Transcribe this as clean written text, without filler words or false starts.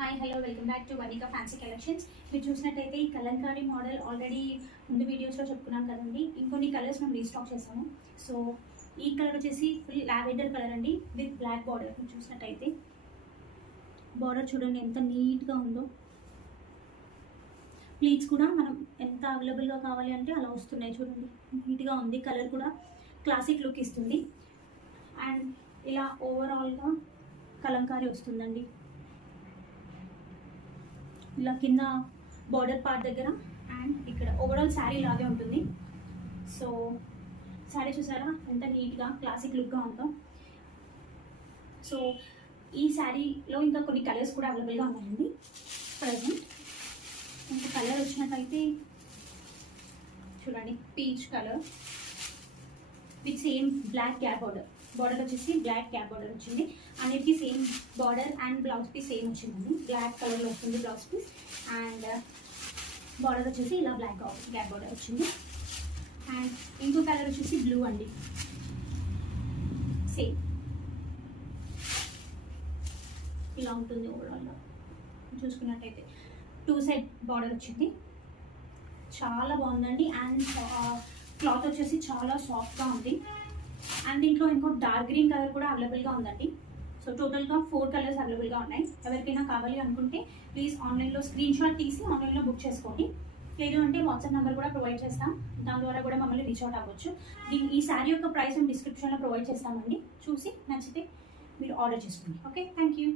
Hi hello welcome back to Vanika fancy collections. మీరు చూసినట్టయితే ఈ కలంకారీ మోడల్ ఆల్రెడీ ముందు వీడియోస్లో చెప్పుకున్నాం కదండి. ఇంకొన్ని కలర్స్ మేము రీస్టాక్ చేసాము. సో ఈ కలర్ వచ్చేసి ఫుల్ లావెండర్ కలర్ అండి విత్ బ్లాక్ బార్డర్. మీరు చూసినట్టయితే బార్డర్ చూడండి ఎంత నీట్గా ఉందో. ప్లీట్స్ కూడా మనం ఎంత అవైలబుల్గా కావాలి అంటే అలా వస్తున్నాయి చూడండి. నీట్గా ఉంది, కలర్ కూడా క్లాసిక్ లుక్ ఇస్తుంది. అండ్ ఇలా ఓవరాల్గా కలంకారీ వస్తుందండి. ఇలా కింద బార్డర్ పార్ట్ దగ్గర అండ్ ఇక్కడ ఓవరాల్ శారీ లాగే ఉంటుంది. సో శారీ చూసారా ఎంత నీట్గా క్లాసిక్ లుక్గా ఉందో. సో ఈ శారీలో ఇంకా కొన్ని కలర్స్ కూడా అవైలబుల్గా ఉన్నాయండి ప్రజెంట్. ఇంకా కలర్ వచ్చినట్టయితే చూడండి, peach colour with same black gap border. Border వచ్చేసి బ్లాక్ గ్యాప్ బార్డర్ వచ్చింది. అన్నిటికీ same border and blouse piece same వచ్చిందండి. బ్లాక్ కలర్లో వస్తుంది బ్లౌజ్ పీస్ అండ్ బార్డర్ వచ్చేసి ఇలా బ్లాక్ గ్యాప్ బార్డర్ వచ్చింది. అండ్ ఇంకో కలర్ వచ్చేసి బ్లూ అండి, సేమ్ ఇలా ఉంటుంది. ఓవరాల్గా చూసుకున్నట్టయితే 2 సైడ్ బార్డర్ వచ్చింది, చాలా బాగుందండి. అండ్ క్లాత్ వచ్చేసి చాలా సాఫ్ట్గా ఉంది. అండ్ దీంట్లో ఇంకో డార్క్ గ్రీన్ కలర్ కూడా అవైలబుల్గా ఉందండి. సో టోటల్గా 4 కలర్స్ అవైలబుల్గా ఉన్నాయి. ఎవరికైనా కావాలి అనుకుంటే ప్లీజ్ ఆన్లైన్లో స్క్రీన్ షాట్ తీసి ఆన్లైన్లో బుక్ చేసుకోండి. లేదు అంటే వాట్సాప్ నెంబర్ కూడా ప్రొవైడ్ చేస్తాం, దాని ద్వారా కూడా మమ్మల్ని రీచ్ అవుట్ అవ్వచ్చు. ఈ శారీ యొక్క ప్రైస్ డిస్క్రిప్షన్లో ప్రొవైడ్ చేస్తామండి. చూసి నచ్చితే మీరు ఆర్డర్ చేసుకోండి. Okay, thank you.